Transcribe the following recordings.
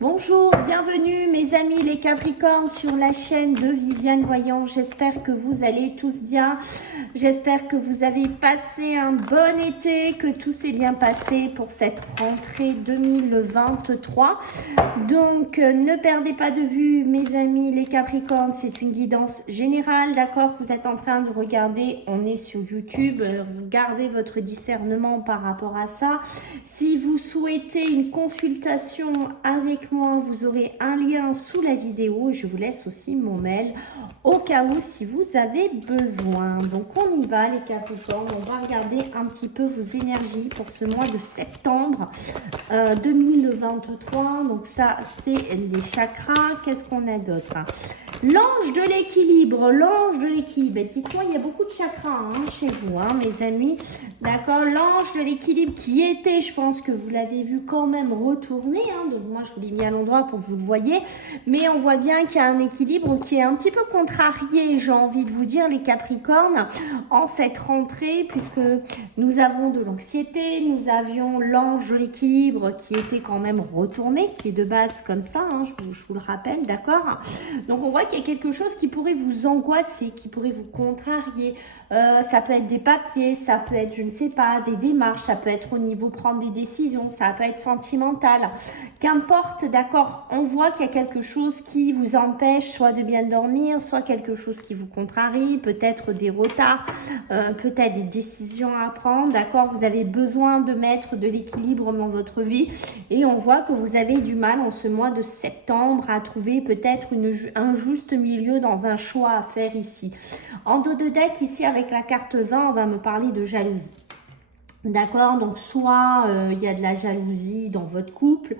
Bonjour, bienvenue mes amis les Capricornes sur la chaîne de Viviane Voyant. J'espère que vous allez tous bien. J'espère que vous avez passé un bon été, que tout s'est bien passé pour cette rentrée 2023. Donc, ne perdez pas de vue mes amis les Capricornes. C'est une guidance générale, d'accord, que vous êtes en train de regarder. On est sur YouTube. Gardez votre discernement par rapport à ça. Si vous souhaitez une consultation avec moi, vous aurez un lien sous la vidéo. Je vous laisse aussi mon mail au cas où si vous avez besoin. Donc on y va les Capricornes, on va regarder un petit peu vos énergies pour ce mois de septembre 2023. Donc ça c'est les chakras. Qu'est-ce qu'on a d'autre? L'ange de l'équilibre, l'ange de l'équilibre. Dites-moi, il y a beaucoup de chakras chez vous, mes amis. D'accord, l'ange de l'équilibre qui était, je pense que vous l'avez vu quand même retourner. Donc moi, je vous l'ai mis à l'endroit pour que vous le voyez. Mais on voit bien qu'il y a un équilibre qui est un petit peu contrarié, j'ai envie de vous dire, les Capricornes, en cette rentrée, puisque nous avons de l'anxiété, nous avions l'ange de l'équilibre qui était quand même retourné, qui est de base comme ça, je vous le rappelle, d'accord. Donc on voit qu'il y a quelque chose qui pourrait vous angoisser, qui pourrait vous contrarier. Ça peut être des papiers, ça peut être, je ne sais pas, des démarches, ça peut être au niveau prendre des décisions, ça peut être sentimental. Qu'importe, d'accord, on voit qu'il y a quelque chose qui vous empêche soit de bien dormir, soit quelque chose qui vous contrarie, peut-être des retards, peut-être des décisions à prendre, d'accord. Vous avez besoin de mettre de l'équilibre dans votre vie et on voit que vous avez du mal en ce mois de septembre à trouver peut-être un juste milieu dans un choix à faire ici. En dos de deck, ici avec la carte 20, on va me parler de jalousie. D'accord, donc soit il y a de la jalousie dans votre couple,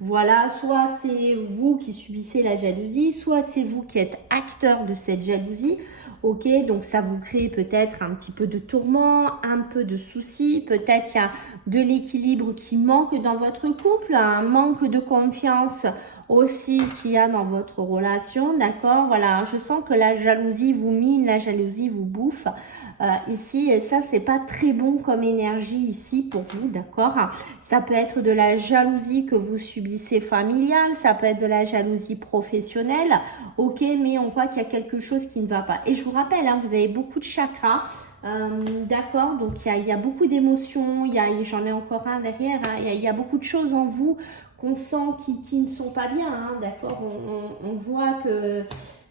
voilà, soit c'est vous qui subissez la jalousie, soit c'est vous qui êtes acteur de cette jalousie. Ok, donc ça vous crée peut-être un petit peu de tourment, un peu de soucis, peut-être il y a de l'équilibre qui manque dans votre couple, un manque de confiance aussi qu'il y a dans votre relation, d'accord. Voilà, je sens que la jalousie vous mine, la jalousie vous bouffe ici, et ça c'est pas très bon comme énergie ici pour vous, d'accord. Ça peut être de la jalousie que vous subissez familiale, ça peut être de la jalousie professionnelle, ok, mais on voit qu'il y a quelque chose qui ne va pas. Et je vous rappelle, vous avez beaucoup de chakras. D'accord, donc il y a beaucoup d'émotions, j'en ai encore un derrière, il y a beaucoup de choses en vous qu'on sent qui ne sont pas bien, d'accord. On voit que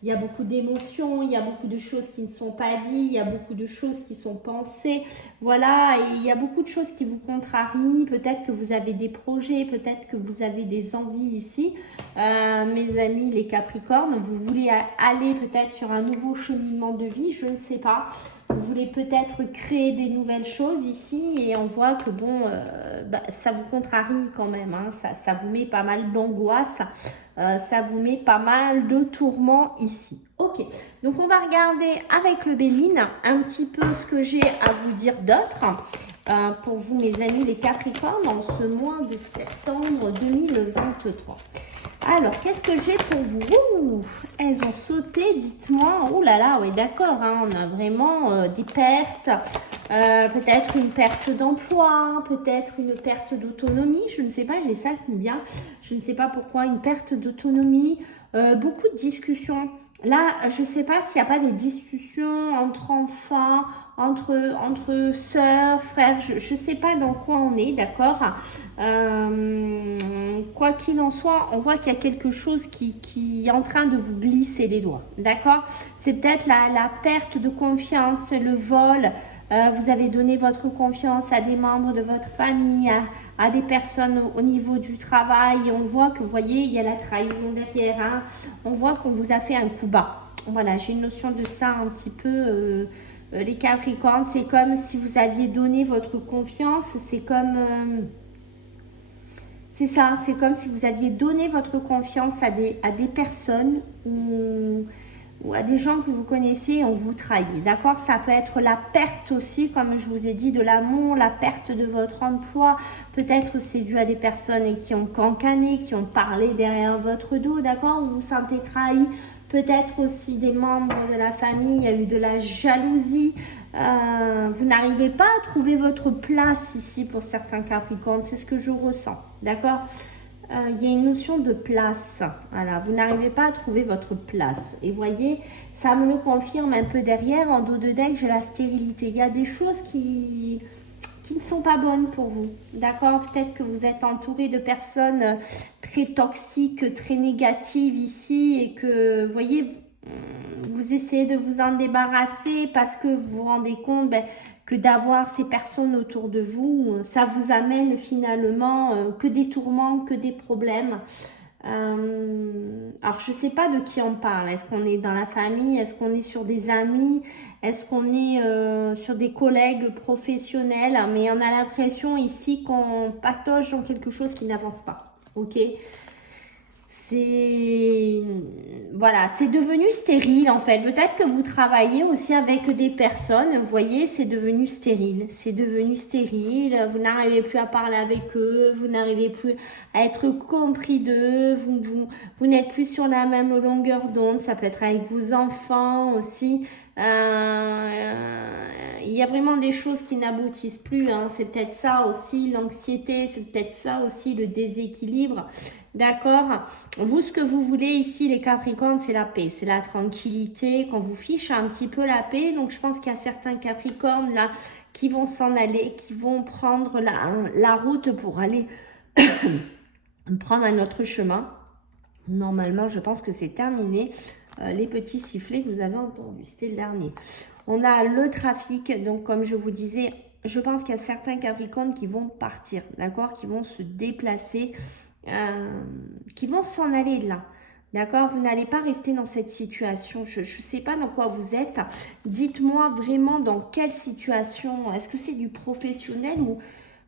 il y a beaucoup d'émotions, il y a beaucoup de choses qui ne sont pas dites, il y a beaucoup de choses qui sont pensées, voilà, et il y a beaucoup de choses qui vous contrarient, peut-être que vous avez des projets, peut-être que vous avez des envies ici, mes amis les Capricornes, vous voulez aller peut-être sur un nouveau cheminement de vie, je ne sais pas, vous voulez peut-être créer des nouvelles choses ici et on voit que bon, ça vous contrarie quand même, ça vous met pas mal d'angoisse, ça vous met pas mal de tourments ici. Ok, donc on va regarder avec le Béline un petit peu ce que j'ai à vous dire d'autre pour vous mes amis les Capricornes en ce mois de septembre 2023. Alors, qu'est-ce que j'ai pour vous? Elles ont sauté, dites-moi. Oh là là, oui, d'accord, on a vraiment des pertes. Peut-être une perte d'emploi, peut-être une perte d'autonomie. Je ne sais pas, j'ai ça qui me vient. Je ne sais pas pourquoi, une perte d'autonomie. Beaucoup de discussions. Là, je ne sais pas s'il n'y a pas des discussions entre enfants, entre sœurs, frères, je ne sais pas dans quoi on est, d'accord. Quoi qu'il en soit, on voit qu'il y a quelque chose qui est en train de vous glisser des doigts, d'accord. C'est peut-être la perte de confiance, le vol. Vous avez donné votre confiance à des membres de votre famille, à des personnes au niveau du travail. Et on voit que, vous voyez, il y a la trahison derrière. On voit qu'on vous a fait un coup bas. Voilà, j'ai une notion de ça un petit peu. Les Capricornes, c'est comme si vous aviez donné votre confiance. C'est comme... c'est ça, c'est comme si vous aviez donné votre confiance à des personnes ou à des gens que vous connaissez et on vous trahit, d'accord. Ça peut être la perte aussi, comme je vous ai dit, de l'amour, la perte de votre emploi. Peut-être c'est dû à des personnes qui ont cancané, qui ont parlé derrière votre dos, d'accord. Vous vous sentez trahi. Peut-être aussi des membres de la famille, il y a eu de la jalousie. Vous n'arrivez pas à trouver votre place ici pour certains Capricornes, c'est ce que je ressens, d'accord. il y a une notion de place. Voilà, vous n'arrivez pas à trouver votre place. Et voyez, ça me le confirme un peu derrière. En dos de deck, j'ai la stérilité. Il y a des choses qui ne sont pas bonnes pour vous. D'accord? Peut-être que vous êtes entouré de personnes très toxiques, très négatives ici et que, vous voyez, vous essayez de vous en débarrasser parce que vous vous rendez compte que d'avoir ces personnes autour de vous, ça vous amène finalement que des tourments, que des problèmes. Alors, je ne sais pas de qui on parle. Est-ce qu'on est dans la famille? Est-ce qu'on est sur des amis? Est-ce qu'on est sur des collègues professionnels? Mais on a l'impression ici qu'on patauge dans quelque chose qui n'avance pas. Ok? C'est voilà, c'est devenu stérile en fait. Peut-être que vous travaillez aussi avec des personnes, vous voyez, c'est devenu stérile. C'est devenu stérile, vous n'arrivez plus à parler avec eux, vous n'arrivez plus à être compris d'eux, vous n'êtes plus sur la même longueur d'onde. Ça peut être avec vos enfants aussi. Il y a vraiment des choses qui n'aboutissent plus, hein. C'est peut-être ça aussi l'anxiété, c'est peut-être ça aussi le déséquilibre. D'accord? Vous, ce que vous voulez ici, les Capricornes, c'est la paix, c'est la tranquillité, qu'on vous fiche un petit peu la paix. Donc, je pense qu'il y a certains Capricornes là qui vont s'en aller, qui vont prendre la route pour aller prendre un autre chemin. Normalement, je pense que c'est terminé. Les petits sifflets que vous avez entendus, c'était le dernier. On a le trafic, donc comme je vous disais, je pense qu'il y a certains Capricornes qui vont partir, d'accord, qui vont se déplacer, qui vont s'en aller de là. D'accord? Vous n'allez pas rester dans cette situation. Je ne sais pas dans quoi vous êtes. Dites-moi vraiment dans quelle situation. Est-ce que c'est du professionnel ou...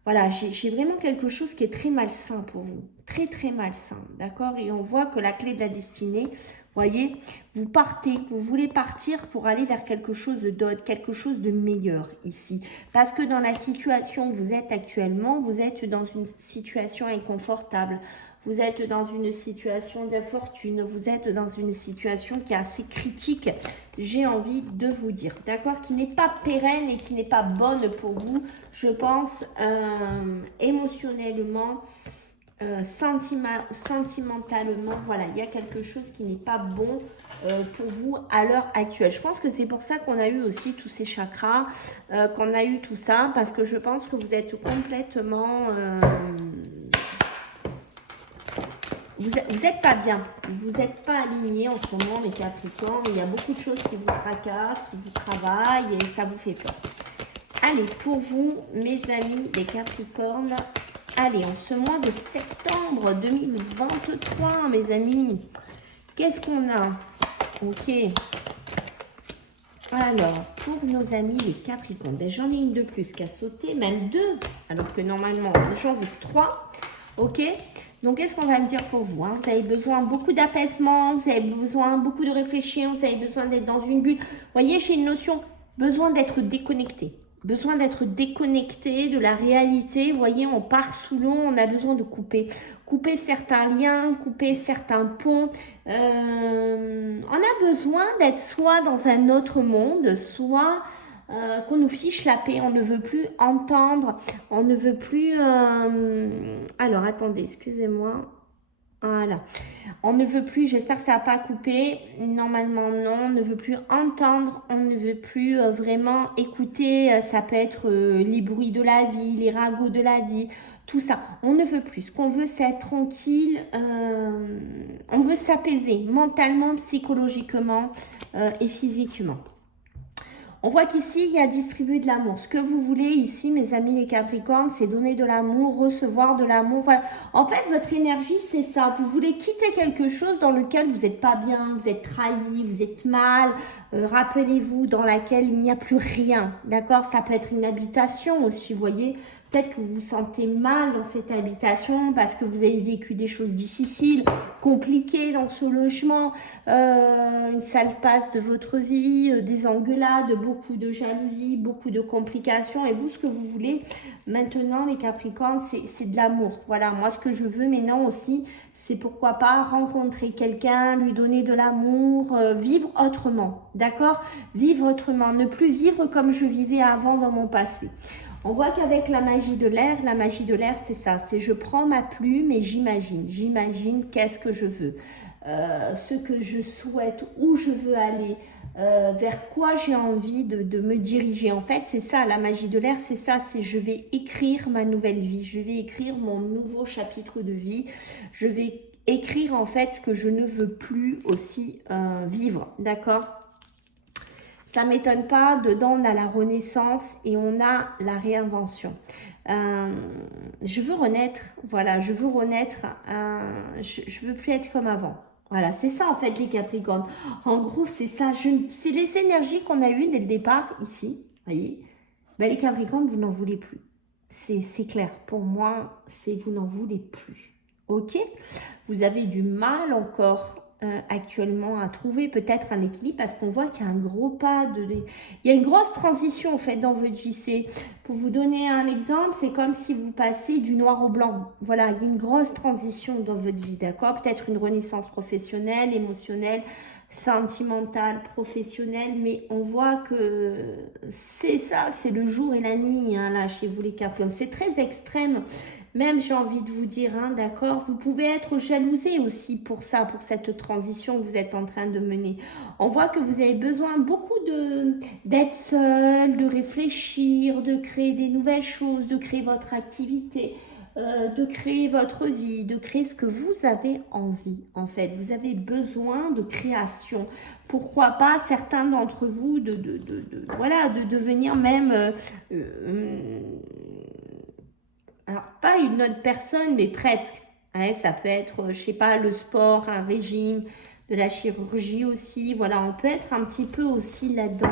Voilà, j'ai vraiment quelque chose qui est très malsain pour vous. Très, très malsain. D'accord? Et on voit que la clé de la destinée, voyez, vous partez, vous voulez partir pour aller vers quelque chose d'autre, quelque chose de meilleur ici. Parce que dans la situation où vous êtes actuellement, vous êtes dans une situation inconfortable. Vous êtes dans une situation d'infortune, vous êtes dans une situation qui est assez critique, j'ai envie de vous dire, d'accord, qui n'est pas pérenne et qui n'est pas bonne pour vous, je pense, émotionnellement, sentimentalement, voilà, il y a quelque chose qui n'est pas bon pour vous à l'heure actuelle. Je pense que c'est pour ça qu'on a eu aussi tous ces chakras, qu'on a eu tout ça, parce que je pense que vous êtes complètement... Vous n'êtes pas bien, vous n'êtes pas alignés en ce moment les Capricornes, il y a beaucoup de choses qui vous tracassent, qui vous travaillent et ça vous fait peur. Allez, pour vous, mes amis les Capricornes, allez, en ce mois de septembre 2023, mes amis, qu'est-ce qu'on a? Ok. Alors, pour nos amis les Capricornes, ben, j'en ai une de plus qui a sauté, même deux, alors que normalement, j'en veux trois. Ok. Donc, qu'est-ce qu'on va me dire pour vous, hein? Vous avez besoin beaucoup d'apaisement, vous avez besoin beaucoup de réfléchir, vous avez besoin d'être dans une bulle. Vous voyez, j'ai une notion, besoin d'être déconnecté. Besoin d'être déconnecté de la réalité. Vous voyez, on part sous l'eau, on a besoin de couper. Couper certains liens, couper certains ponts. On a besoin d'être soit dans un autre monde, soit... qu'on nous fiche la paix, on ne veut plus entendre, on ne veut plus... Alors, attendez, excusez-moi. Voilà. On ne veut plus, j'espère que ça n'a pas coupé. Normalement, non. On ne veut plus entendre, on ne veut plus vraiment écouter. Ça peut être les bruits de la vie, les ragots de la vie, tout ça. On ne veut plus. Ce qu'on veut, c'est être tranquille. On veut s'apaiser mentalement, psychologiquement et physiquement. On voit qu'ici, il y a distribuer de l'amour. Ce que vous voulez ici, mes amis les Capricornes, c'est donner de l'amour, recevoir de l'amour. Voilà. En fait, votre énergie, c'est ça. Vous voulez quitter quelque chose dans lequel vous n'êtes pas bien, vous êtes trahi, vous êtes mal. Rappelez-vous, dans laquelle il n'y a plus rien. D'accord? Ça peut être une habitation aussi, vous voyez. Peut-être que vous vous sentez mal dans cette habitation parce que vous avez vécu des choses difficiles, compliquées dans ce logement, une sale passe de votre vie, des engueulades, beaucoup de jalousie, beaucoup de complications. Et vous, ce que vous voulez maintenant, les Capricornes, c'est de l'amour. Voilà, moi, ce que je veux maintenant aussi, c'est pourquoi pas rencontrer quelqu'un, lui donner de l'amour, vivre autrement, d'accord? Vivre autrement, ne plus vivre comme je vivais avant dans mon passé. On voit qu'avec la magie de l'air, c'est ça, c'est je prends ma plume et j'imagine qu'est-ce que je veux, ce que je souhaite, où je veux aller, vers quoi j'ai envie de me diriger. En fait, c'est ça, la magie de l'air, c'est ça, c'est je vais écrire ma nouvelle vie, je vais écrire mon nouveau chapitre de vie, je vais écrire en fait ce que je ne veux plus aussi vivre, d'accord? Ça ne m'étonne pas, dedans on a la renaissance et on a la réinvention. Je veux renaître, voilà, je veux renaître, je veux plus être comme avant. Voilà, c'est ça en fait les Capricornes. En gros, c'est ça, c'est les énergies qu'on a eues dès le départ ici, voyez. Ben, les Capricornes, vous n'en voulez plus. C'est clair, pour moi, c'est vous n'en voulez plus. Ok? Vous avez du mal encore actuellement à trouver peut-être un équilibre parce qu'on voit qu'il y a un gros pas, il y a une grosse transition en fait dans votre vie. C'est, pour vous donner un exemple, c'est comme si vous passez du noir au blanc. Voilà, il y a une grosse transition dans votre vie, d'accord? Peut-être une renaissance professionnelle, émotionnelle, sentimentale, professionnelle, mais on voit que c'est ça, c'est le jour et la nuit hein, là chez vous les Capricornes. C'est très extrême. Même, j'ai envie de vous dire, hein, d'accord, vous pouvez être jalousé aussi pour ça, pour cette transition que vous êtes en train de mener. On voit que vous avez besoin beaucoup d'être seul, de réfléchir, de créer des nouvelles choses, de créer votre activité, de créer votre vie, de créer ce que vous avez envie, en fait. Vous avez besoin de création. Pourquoi pas certains d'entre vous voilà, de devenir même... alors, pas une autre personne, mais presque. Ouais, ça peut être, je sais pas, le sport, un régime, de la chirurgie aussi. Voilà, on peut être un petit peu aussi là-dedans.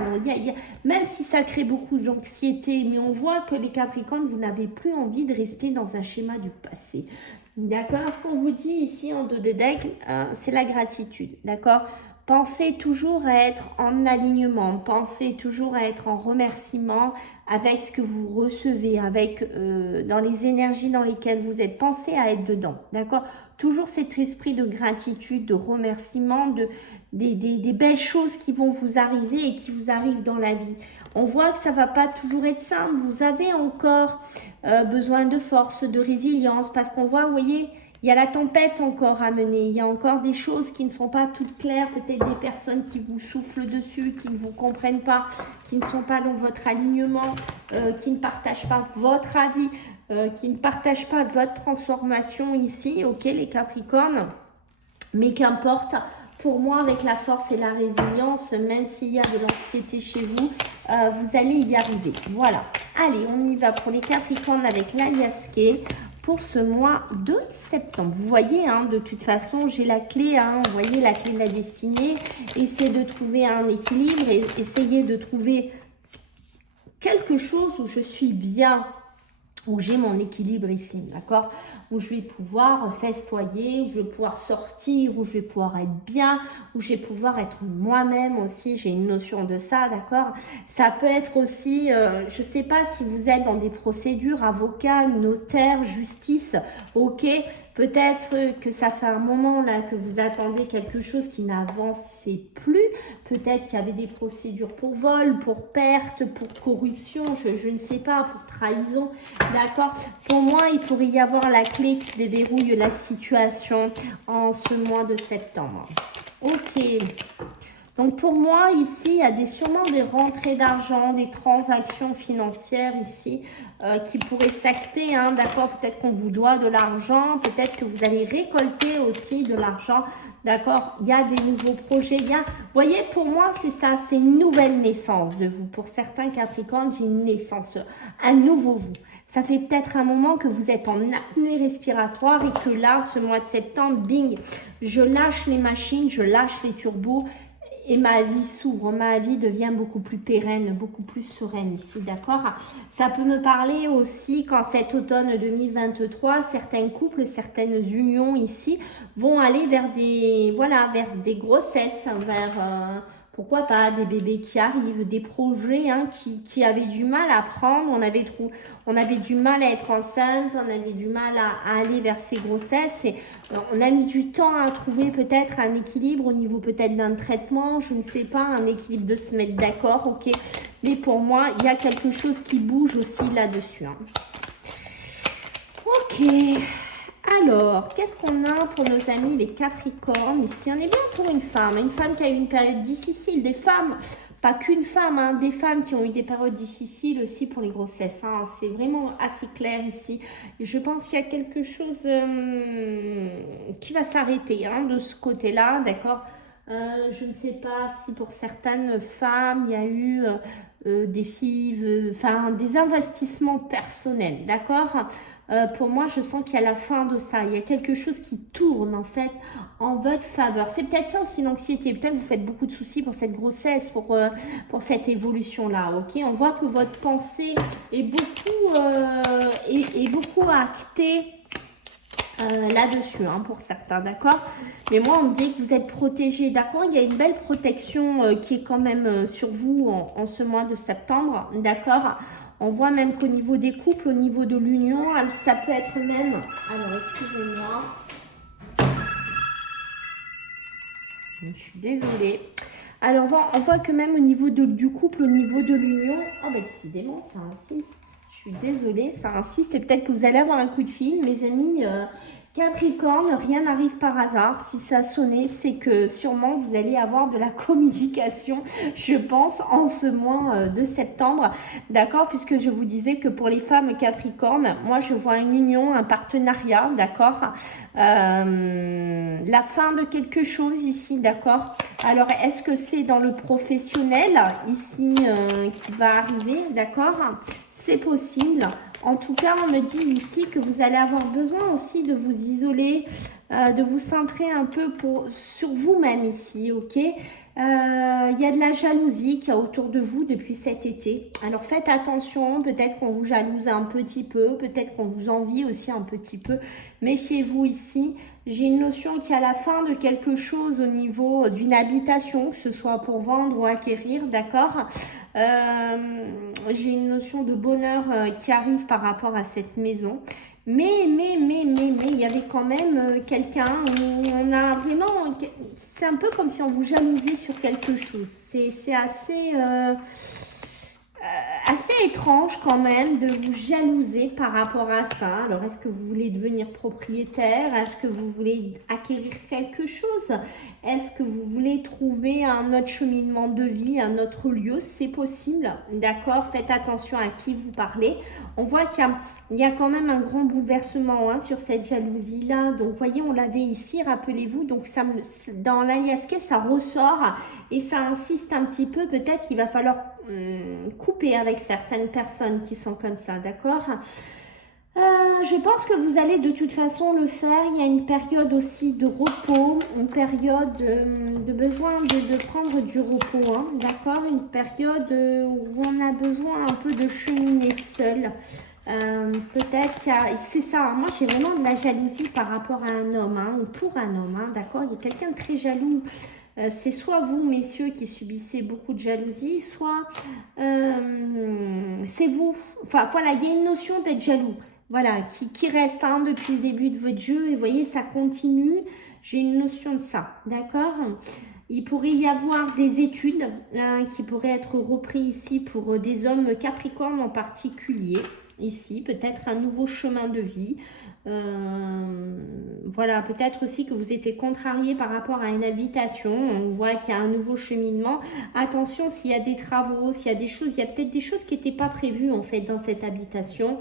Même si ça crée beaucoup d'anxiété, mais on voit que les Capricornes, vous n'avez plus envie de rester dans un schéma du passé. D'accord? Ce qu'on vous dit ici en dos de deck, c'est la gratitude. D'accord? Pensez toujours à être en alignement, pensez toujours à être en remerciement avec ce que vous recevez, avec dans les énergies dans lesquelles vous êtes. Pensez à être dedans, d'accord? Toujours cet esprit de gratitude, de remerciement, des belles choses qui vont vous arriver et qui vous arrivent dans la vie. On voit que ça ne va pas toujours être simple. Vous avez encore besoin de force, de résilience, parce qu'on voit, vous voyez, il y a la tempête encore à mener, il y a encore des choses qui ne sont pas toutes claires, peut-être des personnes qui vous soufflent dessus, qui ne vous comprennent pas, qui ne sont pas dans votre alignement, qui ne partagent pas votre avis, qui ne partagent pas votre transformation ici, ok les Capricornes, mais qu'importe, pour moi avec la force et la résilience, même s'il y a de l'anxiété chez vous, vous allez y arriver. Voilà, allez on y va pour les Capricornes avec l'Aliasqué. Pour ce mois de septembre. Vous voyez, hein, de toute façon, j'ai la clé, hein, vous voyez la clé de la destinée. Essayez de trouver un équilibre et essayez de trouver quelque chose où je suis bien, où j'ai mon équilibre ici, d'accord? Où je vais pouvoir festoyer, où je vais pouvoir sortir, où je vais pouvoir être bien, où je vais pouvoir être moi-même aussi. J'ai une notion de ça, d'accord? Ça peut être aussi, je ne sais pas si vous êtes dans des procédures, avocat, notaire, justice, ok? Peut-être que ça fait un moment là que vous attendez quelque chose qui n'avançait plus. Peut-être qu'il y avait des procédures pour vol, pour perte, pour corruption, je ne sais pas, pour trahison, d'accord? Pour moi, il pourrait y avoir la clé qui déverrouille la situation en ce mois de septembre. Ok. Donc pour moi, ici, il y a sûrement des rentrées d'argent, des transactions financières ici qui pourraient s'acter, hein, d'accord? Peut-être qu'on vous doit de l'argent, peut-être que vous allez récolter aussi de l'argent, d'accord? Il y a des nouveaux projets, vous voyez, pour moi, c'est ça, c'est une nouvelle naissance de vous. Pour certains Capricornes, j'ai une naissance, un nouveau vous. Ça fait peut-être un moment que vous êtes en apnée respiratoire et que là, ce mois de septembre, bing, je lâche les machines, je lâche les turbos et ma vie s'ouvre, ma vie devient beaucoup plus pérenne, beaucoup plus sereine ici, d'accord? Ça peut me parler aussi quand cet automne 2023, certains couples, certaines unions ici vont aller vers des, voilà, vers des grossesses, vers... pourquoi pas des bébés qui arrivent, des projets hein, qui avaient du mal à prendre, on avait du mal à être enceinte, on avait du mal à aller vers ces grossesses et on a mis du temps à trouver peut-être un équilibre au niveau peut-être d'un traitement, je ne sais pas, un équilibre de se mettre d'accord, ok. Mais pour moi, il y a quelque chose qui bouge aussi là-dessus. Hein. Ok. Alors, qu'est-ce qu'on a pour nos amis les Capricornes? Ici, on est bien pour une femme qui a eu une période difficile. Des femmes, pas qu'une femme, hein, des femmes qui ont eu des périodes difficiles aussi pour les grossesses. Hein. C'est vraiment assez clair ici. Et je pense qu'il y a quelque chose qui va s'arrêter hein, de ce côté-là, d'accord. Je ne sais pas si pour certaines femmes, il y a eu des filles, enfin des investissements personnels, d'accord. Pour moi, je sens qu'il y a la fin de ça. Il y a quelque chose qui tourne en fait en votre faveur. C'est peut-être ça aussi l'anxiété. Peut-être que vous faites beaucoup de soucis pour cette grossesse, pour cette évolution-là. Ok, on voit que votre pensée est beaucoup actée là-dessus hein, pour certains, d'accord. Mais moi, on me dit que vous êtes protégés, d'accord. Il y a une belle protection qui est quand même sur vous en ce mois de septembre, d'accord. On voit même qu'au niveau des couples, au niveau de l'union, alors ça peut être même... Alors, excusez-moi. Je suis désolée. Alors, on voit que même au niveau du couple, au niveau de l'union... Oh, ben décidément, ça insiste. Je suis désolée, ça insiste. C'est peut-être que vous allez avoir un coup de fil, mes amis... Capricorne, rien n'arrive par hasard. Si ça a sonné, c'est que sûrement vous allez avoir de la communication, je pense, en ce mois de septembre. D'accord? Puisque je vous disais que pour les femmes Capricorne, moi je vois une union, un partenariat, d'accord? La fin de quelque chose ici, d'accord? Alors, est-ce que c'est dans le professionnel ici qui va arriver, d'accord? C'est possible. En tout cas, on me dit ici que vous allez avoir besoin aussi de vous isoler, de vous centrer un peu sur vous-même ici, ok? Il y a de la jalousie qu'il y a autour de vous depuis cet été. Alors faites attention, peut-être qu'on vous jalouse un petit peu, peut-être qu'on vous envie aussi un petit peu. Méfiez-vous ici. J'ai une notion qu'il y a la fin de quelque chose au niveau d'une habitation, que ce soit pour vendre ou acquérir, d'accord. J'ai une notion de bonheur qui arrive par rapport à cette maison. Mais, il y avait quand même quelqu'un où on a vraiment... C'est un peu comme si on vous jalousait sur quelque chose. C'est assez étrange quand même de vous jalouser par rapport à ça. Alors, est-ce que vous voulez devenir propriétaire? Est-ce que vous voulez acquérir quelque chose? Est-ce que vous voulez trouver un autre cheminement de vie, un autre lieu? C'est possible, d'accord? Faites attention à qui vous parlez. On voit qu'il y a quand même un grand bouleversement hein, sur cette jalousie-là. Donc, voyez, on l'avait ici, rappelez-vous. Donc, dans l'alias K, ça ressort et ça insiste un petit peu. Peut-être qu'il va falloir couper avec certaines personnes qui sont comme ça, d'accord? Je pense que vous allez de toute façon le faire. Il y a une période aussi de repos, une période de besoin de prendre du repos, hein, d'accord? Une période où on a besoin un peu de cheminer seul. Peut-être qu'il y a... C'est ça, moi j'ai vraiment de la jalousie par rapport à un homme, hein, ou pour un homme, hein, d'accord? Il y a quelqu'un de très jaloux. C'est soit vous, messieurs, qui subissez beaucoup de jalousie, soit c'est vous. Enfin, voilà, il y a une notion d'être jaloux. Voilà, qui reste hein, depuis le début de votre jeu. Et vous voyez, ça continue. J'ai une notion de ça, d'accord? Il pourrait y avoir des études qui pourraient être reprises ici pour des hommes capricornes en particulier. Ici, peut-être un nouveau chemin de vie. Voilà, peut-être aussi que vous étiez contrarié par rapport à une habitation. On voit qu'il y a un nouveau cheminement. Attention, s'il y a des travaux, s'il y a des choses, il y a peut-être des choses qui n'étaient pas prévues en fait dans cette habitation.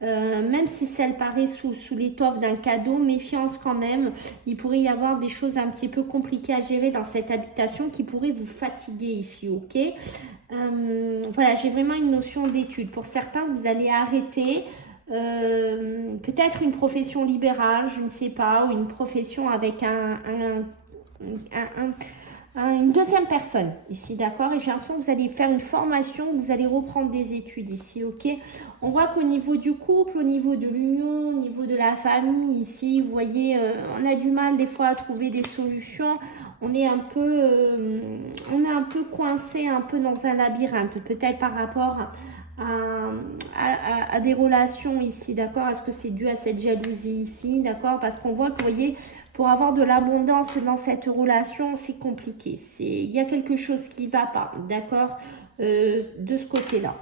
Même si celle paraît sous l'étoffe d'un cadeau, méfiance quand même. Il pourrait y avoir des choses un petit peu compliquées à gérer dans cette habitation qui pourraient vous fatiguer ici, ok? Voilà, j'ai vraiment une notion d'étude. Pour certains, vous allez arrêter peut-être une profession libérale, je ne sais pas, ou une profession avec une deuxième personne ici, d'accord? Et j'ai l'impression que vous allez faire une formation, vous allez reprendre des études ici, ok? On voit qu'au niveau du couple, au niveau de l'union, au niveau de la famille, ici, vous voyez, on a du mal des fois à trouver des solutions. On est un peu coincé, un peu dans un labyrinthe, peut-être par rapport à des relations ici, d'accord? Est-ce que c'est dû à cette jalousie ici, d'accord? Parce qu'on voit que, vous voyez, pour avoir de l'abondance dans cette relation, c'est compliqué. Il y a quelque chose qui ne va pas, d'accord, de ce côté-là.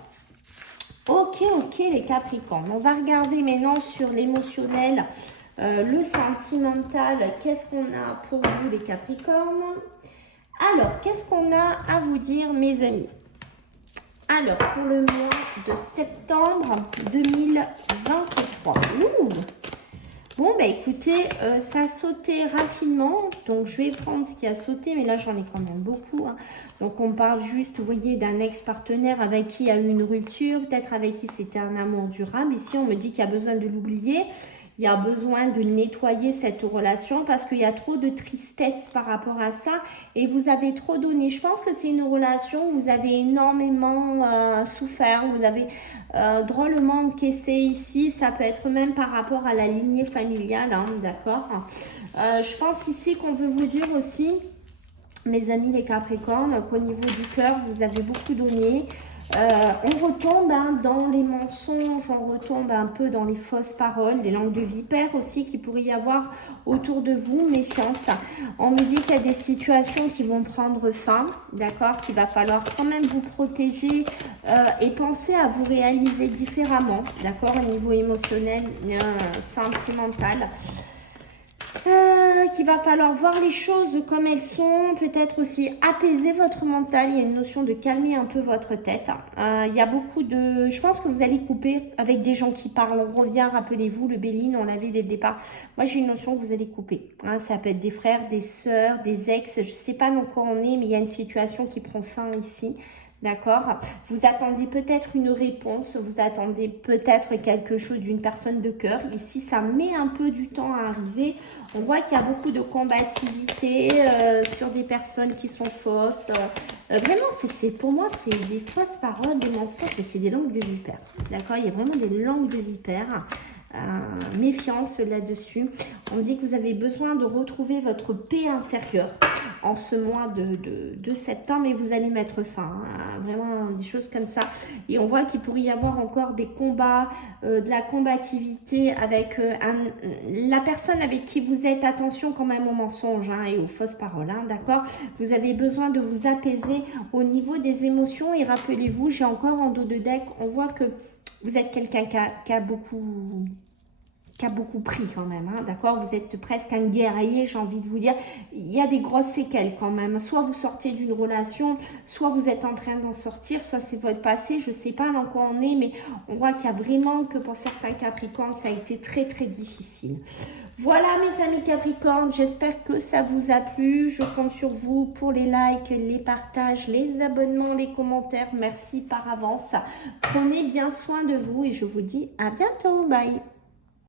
Ok, les Capricornes. On va regarder maintenant sur l'émotionnel, le sentimental. Qu'est-ce qu'on a pour vous, les Capricornes? Alors, qu'est-ce qu'on a à vous dire, mes amis? Alors, pour le mois de septembre 2023. Ouh! Bon, bah écoutez, ça a sauté rapidement, donc je vais prendre ce qui a sauté, mais là j'en ai quand même beaucoup. Hein. Donc on parle juste, vous voyez, d'un ex-partenaire avec qui il y a eu une rupture, peut-être avec qui c'était un amour durable. Ici, on me dit qu'il y a besoin de l'oublier. Il y a besoin de nettoyer cette relation parce qu'il y a trop de tristesse par rapport à ça et vous avez trop donné. Je pense que c'est une relation où vous avez énormément souffert, vous avez drôlement encaissé ici. Ça peut être même par rapport à la lignée familiale, hein, d'accord. Je pense ici qu'on veut vous dire aussi, mes amis les Capricornes, qu'au niveau du cœur, vous avez beaucoup donné. On retombe dans les mensonges, on retombe un peu dans les fausses paroles, des langues de vipère aussi qui pourrait y avoir autour de vous, méfiance. On me dit qu'il y a des situations qui vont prendre fin, d'accord, qu'il va falloir quand même vous protéger et penser à vous réaliser différemment, d'accord, au niveau émotionnel, sentimental. Qu'il va falloir voir les choses comme elles sont, peut-être aussi apaiser votre mental. Il y a une notion de calmer un peu votre tête. Il y a beaucoup de... Je pense que vous allez couper avec des gens qui parlent. On revient, rappelez-vous, le Béline, on l'avait dès le départ. Moi, j'ai une notion que vous allez couper. Hein, ça peut être des frères, des sœurs, des ex. Je ne sais pas dans quoi on est, mais il y a une situation qui prend fin ici. D'accord? Vous attendez peut-être une réponse, vous attendez peut-être quelque chose d'une personne de cœur. Ici, ça met un peu du temps à arriver. On voit qu'il y a beaucoup de combativité sur des personnes qui sont fausses. Vraiment, pour moi, c'est des fausses paroles, des mensonges, mais c'est des langues de vipère. D'accord? Il y a vraiment des langues de vipère. Méfiance là-dessus. On me dit que vous avez besoin de retrouver votre paix intérieure en ce mois de septembre et vous allez mettre fin à vraiment des choses comme ça. Et on voit qu'il pourrait y avoir encore des combats, de la combativité avec la personne avec qui vous êtes. Attention quand même aux mensonges et aux fausses paroles, d'accord? Vous avez besoin de vous apaiser au niveau des émotions et rappelez-vous, j'ai encore en dos de deck, on voit que vous êtes quelqu'un qui a beaucoup pris quand même, d'accord? Vous êtes presque un guerrier, j'ai envie de vous dire. Il y a des grosses séquelles quand même. Soit vous sortez d'une relation, soit vous êtes en train d'en sortir, soit c'est votre passé. Je ne sais pas dans quoi on est, mais on voit qu'il y a vraiment que pour certains Capricornes, ça a été très, très difficile. Voilà mes amis Capricornes, j'espère que ça vous a plu. Je compte sur vous pour les likes, les partages, les abonnements, les commentaires. Merci par avance. Prenez bien soin de vous et je vous dis à bientôt. Bye.